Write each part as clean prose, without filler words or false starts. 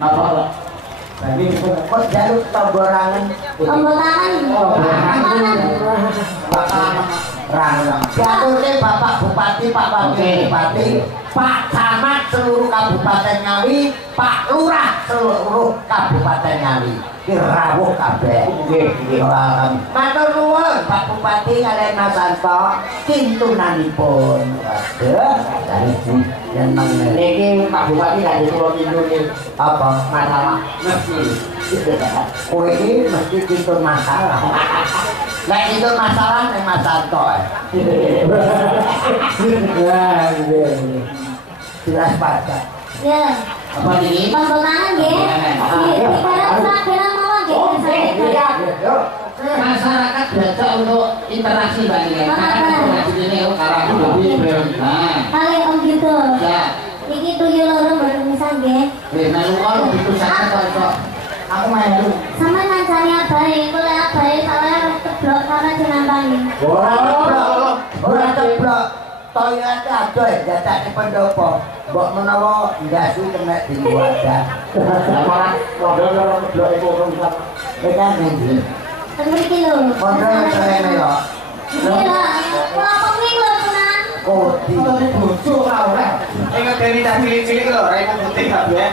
Apa? Tadi kok jaluk tombol tangan. Tombol tangan. Rang. Jatuhnya Bapak Bupati, Pak Wakil Bupati, Pak Camat seluruh Kabupaten Ngawi, Pak Lurah seluruh Kabupaten Ngawi. Rawuh kabeh. Nggih, matur nuwun Pak Bupati kalian Mas Santo kintunanipun. Waduh, dari jeneng niki Pak Bupati lagi kula kintunin apa masalah mesti. Kowe iki mesti kintun masalah. Lah itu masalah ning Mas Santo. Jelas pajak. Ya. Apa ini? Tombol tangan nggih. Sekarang sageran mawon nggih. Masyarakat belajar untuk interaksi Mbak Nilai. Karena di sini karena lebih nah. Kali om gitu. Ya. Iki tuyul loro mboten misah nggih. Melu kalau itu sangat kok. Aku melu. Sama nancane abahe, kok lek abahe salah keblok karena dinampani. Ora keblok. Toyate adoh jatake pendopo. Mbok menawa ndasi kena diwadah. Lah ora modal keblok iku ora bisa. Tekan ndi? Ten mriki lho. Modal kene yo. Iya, kula pengin lho tenan. Kodi. Bojo ora. Ingat dari tak cilik-cilik lho, ra iku putih kabeh.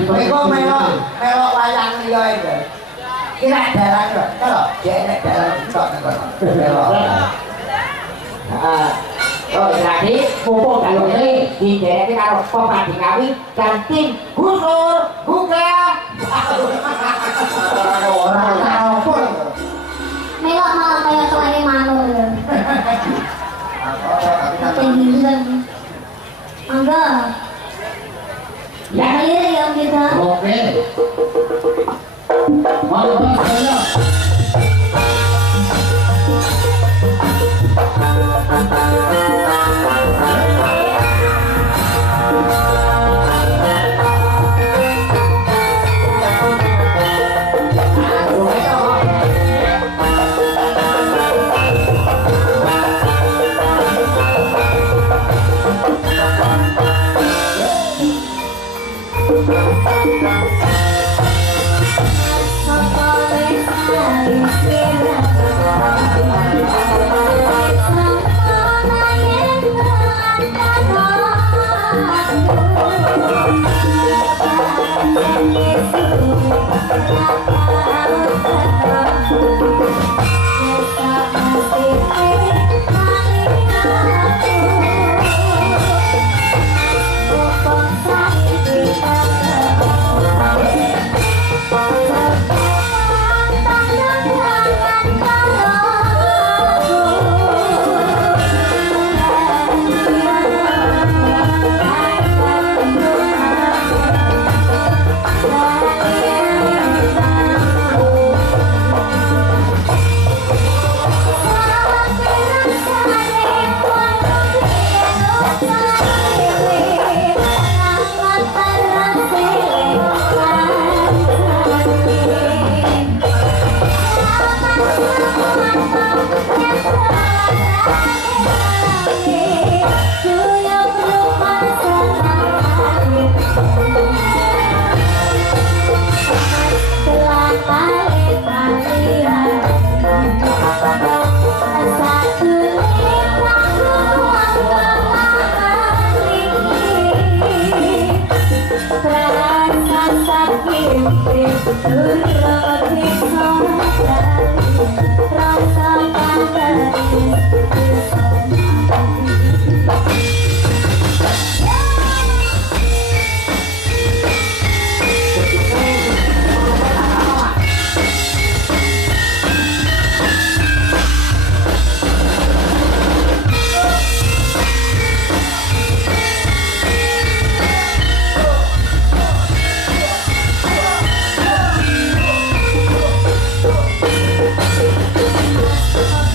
Iku melok wayang liya iki. Kira dalan kok. Kalau jek dalan tok kono. Melok. Oh, jadi mumpung kalau ini didereki karo Bupati Ngawi dan tim Gusur Gugea. Orang apa? Melok malah kaya suwane manuk lho. Ketinggian. Mangga. Ya lirik ya om gitu. Oke. Mantap saya.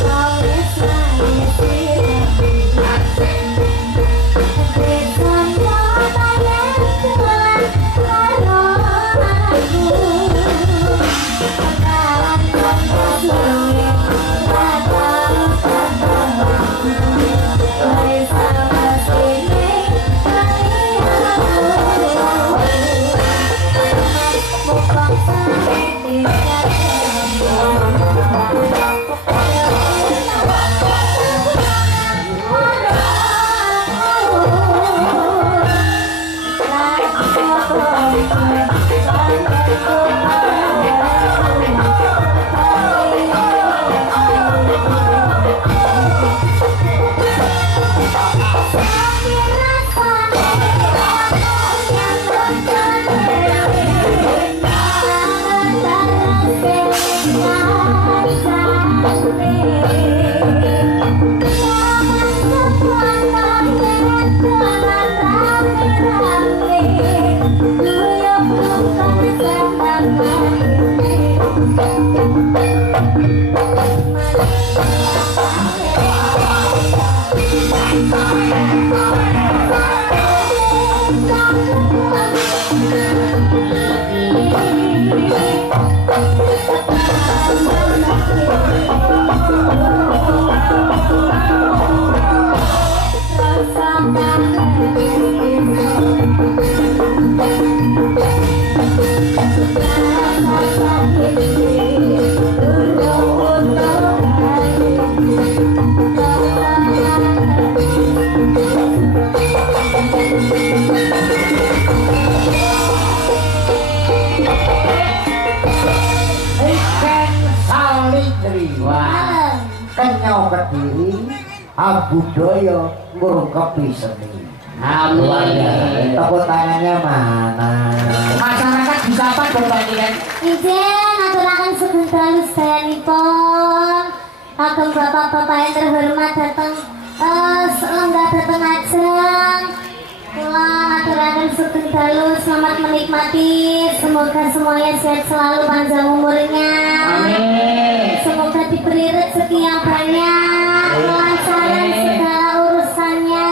Always Kediri budaya ngurungkepi seni. Amin. Tepuk tangannya mana? Masyarakat bisa apa dong Pak Iren? Izin aturaken sugeng dalu sedayanipun. Ageng bapak-bapak yang terhormat datang lenggah datang ajeng. Kula aturaken sugeng dalu, selamat menikmati. Semoga semuanya sehat selalu, panjang umurnya. Amin. Semoga diberi rezeki yang banyak, kelancaran segala urusannya.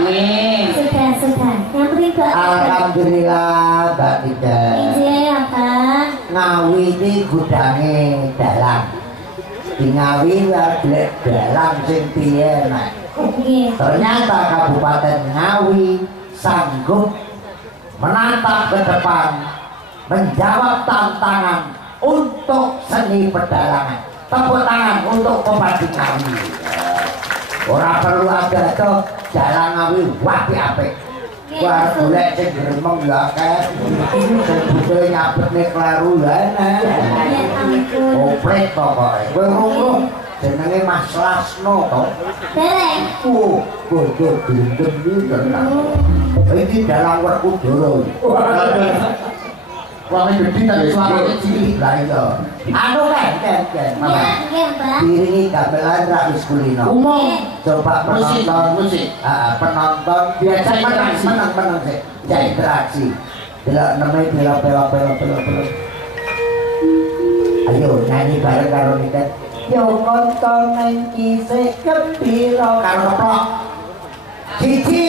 Amin. Sudah. Yang penting doa. Alhamdulillah Mbak Tida. Izin apa? Ngawi ini gudange dalang. Di Ngawi ya glek dalang sing piye Mak. Nggih. Ternyata Kabupaten Ngawi sanggup menatap ke depan, menjawab tantangan untuk seni pedalangan. Tepuk tangan untuk Bupati Ngawi. Ora perlu ada tuh jalan Ngawi apik-apik. Wah, golek sing gremeng ya akeh. Sing budhe nyabetne kleru ya enak. Ya ampun. Opret pokoke. Kowe ngono jenenge Mas Lasno to. Dereng. Bodo gendeng iki tenan. Iki dalang Werkudara. Wah, ini gede tapi suaranya cilik. Lah iya. Anu kan. Iya, nggih, Mbak. Diringi gamelan Rais Kulino. Umum. Coba Musik, penonton musik. Penonton Biasa menang sih. Ya interaksi. Bila namanya belok. Ayo nyanyi bareng karo niken. Yo kontong nang kisih gembira karo keplok. Cici